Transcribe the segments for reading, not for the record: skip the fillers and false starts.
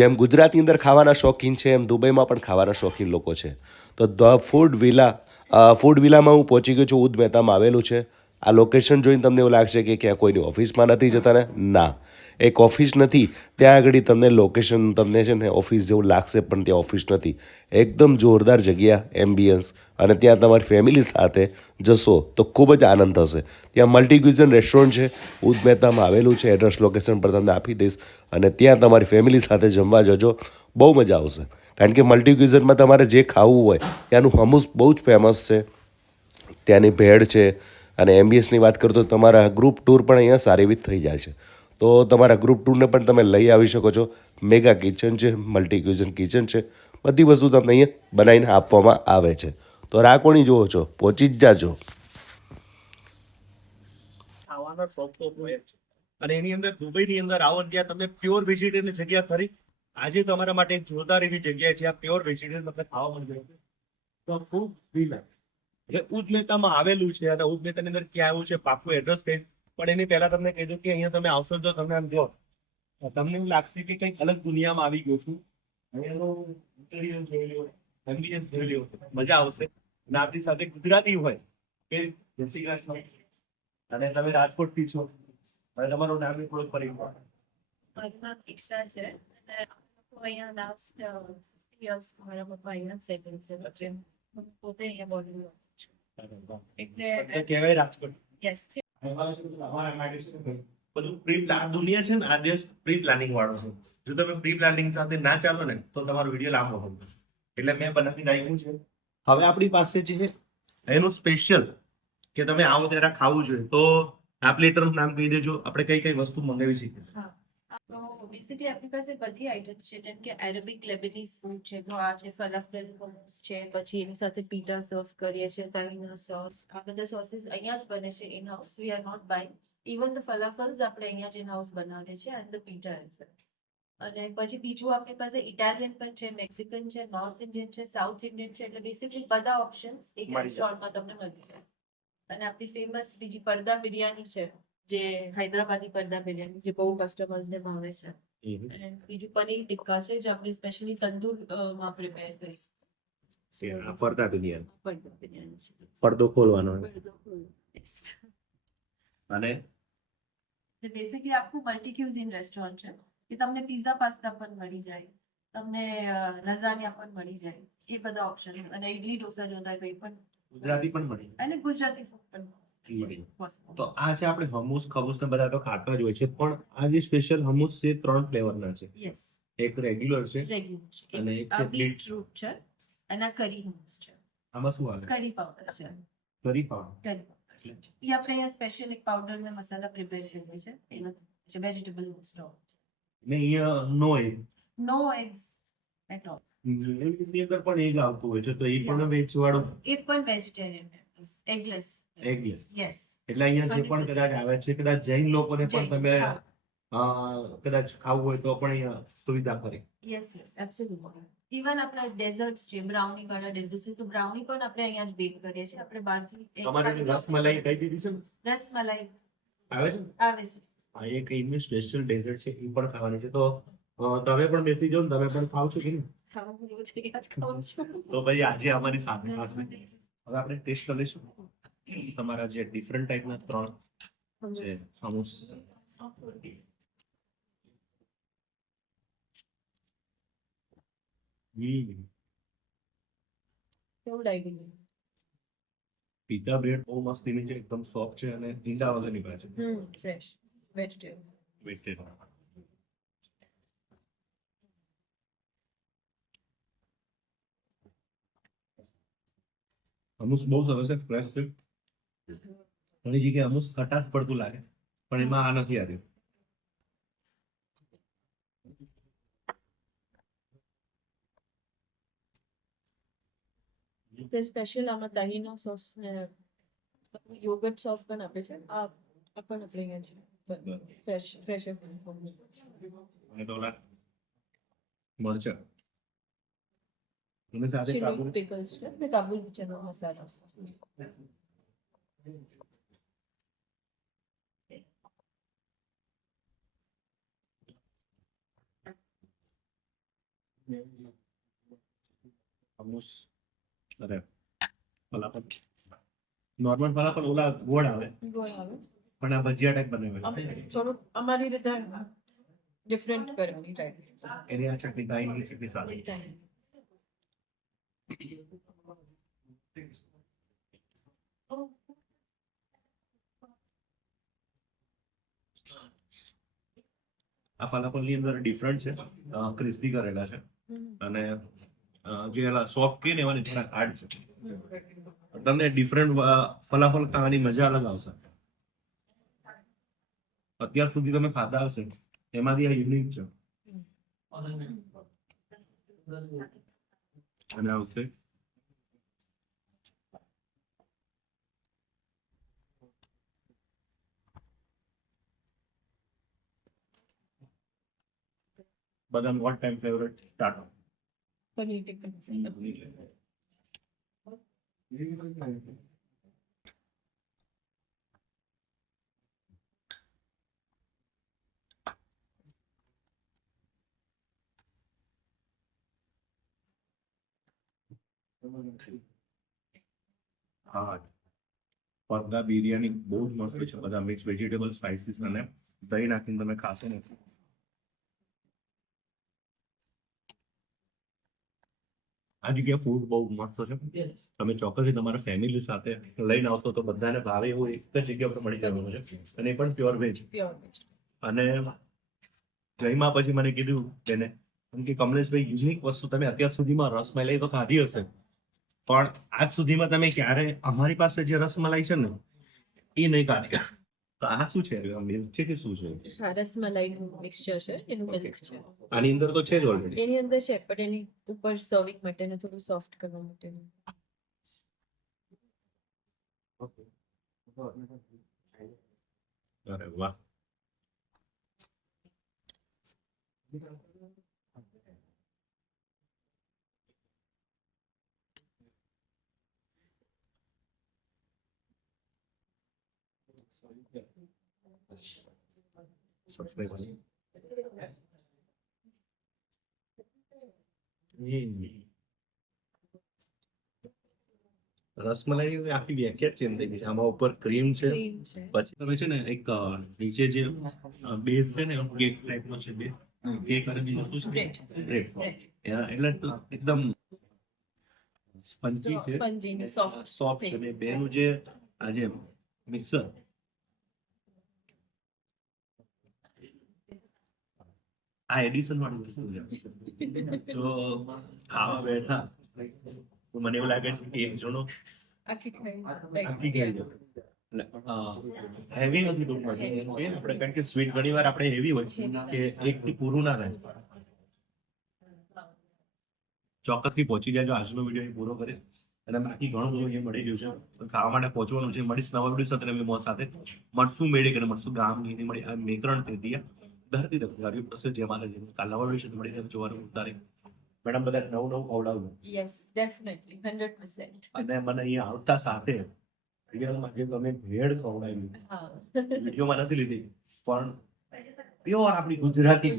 જેમ ગુજરાતની અંદર ખાવાના શોખીન છે એમ દુબઈમાં પણ ખાવાના શોખીન લોકો છે. તો ધ ફૂડ વિલામાં હું પહોંચી ગયો છું. ઉદ મહેતામાં આવેલું છે. આ લોકેશન જોઈને તમને એવું લાગશે કે ક્યાં કોઈની ઓફિસમાં નથી જતા ને? ના, એક ઓફિસ નથી. ત્યાં આગળ તમને લોકેશન તમને છે ને ઓફિસ જેવું લાગશે, પણ ત્યાં ઓફિસ નથી. એકદમ જોરદાર જગ્યા, એમ્બિયન્સ, અને ત્યાં તમારી ફેમિલી સાથે જશો તો ખૂબ જ આનંદ થશે. ત્યાં મલ્ટી ક્યુઝન રેસ્ટોરન્ટ છે, ઉદ મહેતામાં આવેલું છે. એડ્રેસ લોકેશન પર તમને આપી દઈશ, અને ત્યાં તમારી ફેમિલી સાથે જમવા જજો. બહુ મજા આવશે. કારણ કે મલ્ટી ક્યુઝનમાં તમારે જે ખાવું હોય ત્યાંનું હમૂસ બહુ જ ફેમસ છે. ત્યાંની ભેળ છે. અને એમ્બિયન્સની વાત કરું તો તમારા ગ્રુપ ટૂર પણ અહીંયા સારી એવી થઈ જાય છે. તો તમારા ગ્રુપ ટૂરને પણ તમે લઈ આવી શકો છો. મેગા કિચન છે, મલ્ટી ક્યુઝન કિચન છે. બધી વસ્તુ તમને અહીંયા બનાવીને આપવામાં આવે છે. તો રાહ કોની જુઓ છો? પહોંચી જ જાજો. ખાવાનો શોખ તો હોય જ છે. અને એની અંદર દુબઈની અંદર આવો ને ત્યાં તમે પ્યોર વેજીટેરિયન જગ્યા ખરી. આજે તમારા માટે એક જોરદાર એવી જગ્યા છે, આ પ્યોર વેજીટેરિયન તમને ખાવા મળી જશે. તો ખૂબ વિલા એટલે ઉદ મહેતામાં આવેલું છે. અને ઉદ મહેતાની અંદર ક્યાં આવ્યું છે પાકું એડ્રેસ કહીશ, પણ એની પહેલા તમને કહી દઉં કે અહીંયા તમે આવશો તો તમને આમ જો તમને એવું લાગશે કે કંઈક અલગ દુનિયામાં આવી ગયો છું. અહીંયાનું ઇન્ટિરિયર જોઈ લો, એમ્બિયન્સ જોઈ લો, મજા આવશે. અને આપણી સાથે ગુજરાતી હોય કે જય શ્રી કૃષ્ણ, અને તમે રાજકોટથી છો, અને તમારું નામ બી થોડુંક પરિચય. મારું નામ દીક્ષા છે અને હું અહીંયા લાસ્ટ યર્સ મારા પપ્પા અહીંયા સેટલ છે. પછી હું પોતે અહીંયા બોલીવુડ છું એટલે કહેવાય રાજકોટ યસ છે. બધું પ્રી પ્લાન દુનિયા છે ને, આ દેશ પ્રી પ્લાનિંગ વાળો છે. જો તમે પ્રી પ્લાનિંગ સાથે ના ચાલો ને તો તમારો વિડીયો લાંબો હોય. એટલે મેં બનાવી નાખ્યું છે. હવે આપણી પાસે છે એનું સ્પેશિયલ કે તમે આવો ત્યારે ખાવું જોઈએ. તો આ પ્લેટરનું નામ કહી દેજો, આપણે કઈ કઈ વસ્તુ મંગાવી શકીએ. હા, તો બેસિકલી આપણી પાસે બધી આઈટમ્સ છે, જેમ કે એરેબિક લેબનીઝ ફૂડ છે, તો આ છે ફલાફેલ મોમોસ છે, પછી એની સાથે પીઝા સર્વ કરીએ છીએ, તાહીના સોસ, આ બધા સોસીસ અહીંયા જ બને છે in house. We are not buy. Even the falafels આપણે અહીંયા જ ઇન હાઉસ બનાવીએ છીએ, and the pizza as well. અને પછી બીજું આપણી પાસે ઇટાલિયન પણ છે, મેક્સિકન છે, નોર્થ ઇન્ડિયન છે, સાઉથ ઇન્ડિયન છે. એટલે બેસિકલી બધા ઓપ્શન્સ એક રેસ્ટોરન્ટમાં તમને મળી જાય. અને આપણી ફેમસ બીજી પડદા બિરયાની છે, જે હૈદરાબાદી પડદા બિરયાની, જે બહુ કસ્ટમર્સને ભાવે છે. અને બીજું પનીર ટિક્કા છે, જે આપણે સ્પેશિયલી તંદૂરમાં પ્રિપેર કરી. પડદા બિરયાની, પડદા બિરયાની છે. પડદો ખોલવાનો. પડદો ખોલો. Yes. અને બેસિકલી આખું મલ્ટી ક્યુઝિન રેસ્ટોરન્ટ છે કે તમને પિઝા પાસ્તા પણ મળી જાય, તમને લઝાનિયા પણ મળી જાય, એ બધા ઓપ્શન. અને ઇડલી ઢોસા જોતા હોય પણ ગુજરાતી પણ મળી અને ગુજરાતી ફૂડ પણ મળી. possible. તો આ છે આપણે હમૂસ ખમૂસ ને બધા તો ખાતા જ હોય છે, પણ આ જે સ્પેશિયલ હમૂસ છે 3 ફ્લેવરના છે. યસ, એક રેગ્યુલર છે રેગ્યુલર છે, અને એક આ છે બીટરૂટ છે, અને આ કરી હમ્સ છે. આમાં શું આવે? કરી પાવડર છે. કરી પાવડર. કરી પાવડર છે. એ આપણે અહીંયા સ્પેશિયલ એક પાવડર ને મસાલા પ્રિપેર કરીએ છીએ. એનો છે વેજીટેબલ સ્ટોક. ને અહીંયા no egg. No eggs at all. એની અંદર પણ એગ આવતું હોય છે, તો એ પણ વેજ વાળો, એ પણ વેજીટેરિયન એગલેસ. એગલેસ. યસ. એટલે અહીંયા જે પણ કદાચ આવે છે, કદાચ જૈન લોકોને પણ તમે કદાચ ખાવું હોય તો પણ અહીંયા સુવિધા કરી. Yes yes absolutely. ઇવન આપણા ડેઝર્ટ્સ છે, બ્રાઉની વાળા ડેઝર્ટ્સ છે, તો બ્રાઉની પણ આપણે અહીંયા જ બેક કરીએ છીએ. આપણે બહારથી તમારે રસમલાઈ કહી દીધી છે ને? રસમલાઈ આવે છે? આવે છે. આ એક એમની સ્પેશિયલ ડેઝર્ટ છે, એ પણ ખાવાની છે. તો તમે પણ બેસી જાઓ ને, તમે પણ ખાવ છો કે નહીં? ખાવાનું એવું છે કે આજ ખાવું છું. તો ભાઈ આજે અમારી સાથે પાસે હવે આપણે ટેસ્ટ કરી લઈશું તમારા જે ડિફરન્ટ ટાઈપના 3 છે હમૂસ. કેવું લાગ્યું? પિઝા બ્રેડ બહુ મસ્ત એની છે, એકદમ સોફ્ટ છે અને ઈંડા વગરની ભાજી. Fresh vegetable. વેજીટેબલ. હમૂસ બહુ સરસ છે, ફ્રેશ છે. ઘણી જગ્યાએ હમૂસ ખટાશ પડતું લાગે, પણ એમાં આ નથી આવ્યું. તે સ્પેશિયલ આમાં તાહીનો સોસ ને યોગર્ટ સોસ પણ આપે છે. આ પણ આપણે અહીંયા છે ફ્રેશ અને ડોલા મરચા અને સાથે ચીલી કાબુલી પિકલ્સ છે ને કાબુલી ચના મસાલા. અરે ફલાફલ નોર્મલ ફલાફલ ઓલા ગોળ આવે ગોળ આવે પણ આ ભજીયા ટાઈપ બનાવેલા અમે થોડુંક અમારી રીતે ડિફરન્ટ કરવાની ટ્રાય એની આ ચટણી દાઈની ચટણી સાથે આ ફલાફલ ની અંદર ડિફરન્ટ છે ક્રિસ્પી કરેલા છે અને જે સોફ્ટ કે ને એવાની થોડા હાર્ડ છે તમને ડિફરન્ટ ફલાફલ ખાવાની મજા અલગ આવશે અત્યાર સુધી તમે ખાધા હશે એમાંથી આ યુનિક છે અને આવશે બદામ what time favourite start paneer tikka masala હા પગા બિરયાની બહુ જ મસ્ત છે બધા મિક્સ વેજીટેબલ સ્પાઇસીસ અને દહીં નાખીને તમે ખાશો ને આ જગ્યા ફૂડ બહુ મસ્ત છે તમે ચોક્કસથી તમારા ફેમિલી સાથે લઈને આવશો તો બધાને ભાવે એવું એક જ જગ્યા પર મળી જવાનું છે અને એ પણ પ્યોર વેજ અને જઈમાં પછી મને કીધું તેને કેમ કે કમલેશભાઈ યુનિક વસ્તુ તમે અત્યાર સુધીમાં રસમલાઈ તો ખાધી હશે પણ આજ સુધીમાં તમે ક્યારે અમારી પાસે જે રસમલાઈ છે ને એ નહીં ખાધી તો આ શું છે મિલ્ક છે કે શું છે હા રસમલાઈનું મિક્સચર છે એનું મિલ્ક છે આની અંદર તો છે જ ઓલરેડી એની અંદર છે પણ એની ઉપર સર્વિંગ માટે ને થોડું સોફ્ટ કરવા માટે અરે વાહ સબસ્ક્રાઇબ રસમલાઈ આખી વ્યાખ્યા ચેન્જ થઈ ગઈ છે આમાં ઉપર ક્રીમ છે ક્રીમ છે પછી તમે છે ને એક નીચે જે બેઝ છે ને કેક ટાઈપનો છે બેઝ કેક અને બીજું શું છે બ્રેડ બ્રેડ એટલે એકદમ સ્પંજી છે સ્પંજી ને સોફ્ટ સોફ્ટ છે ને બેનું જે આ જે મિક્સર આ એડિશન વાળી વસ્તુ છે તો ખાવા બેઠા તો મને એવું લાગે છે કે એક જણો આખી ખાઈ આખી ગઈ હેવી નથી ટૂંકમાં આપણે કારણ કે સ્વીટ ઘણી વાર આપણે હેવી હોય કે એક થી પૂરું ના થાય ચોક્કસથી પહોંચી જાય આજનો વિડીયો પૂરો કરે અને બાકી ઘણું બધું અહીંયા મળી ગયું છે ખાવા માટે પહોંચવાનું છે મળીશ નવા વિડીયો સાથે નવી મોજ સાથે મળશું મેળે કે મળશું ગામ ની મળી આ મેકરણ થઈ હતી ધરતી રખડાવી પ્રોસેસ જે મારે કાલ નવા વિડીયો સાથે મળી જોવાનું ઉતારે મેડમ બધા નવું નવું ખવડાવું યસ ડેફિનેટલી 100% અને મને અહીંયા આવતા સાથે રિયલમાં જે તમે ભેળ ખવડાવી હા વિડીયોમાં નથી લીધી પણ પ્યોર આપણી ગુજરાતી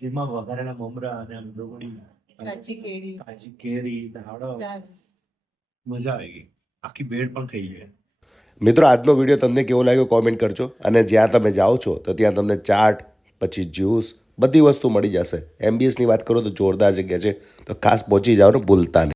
જેમાં વઘારેલા મમરા અને આમ ડુંગળી કાચી કેરી કાચી કેરી દાડો દાળ મજા આવી ગઈ આખી ભેળ પણ થઈ ગઈ મિત્રો આજનો વિડીયો તમને કેવો લાગ્યો કોમેન્ટ કરજો અને જ્યાં તમે જાઓ છો તો ત્યાં તમને ચાટ પછી જ્યુસ બધી વસ્તુ મળી જશે એમબીએસની વાત કરો તો જોરદાર જગ્યા છે તો ખાસ પહોંચી જાઓ ને ભૂલતા નહીં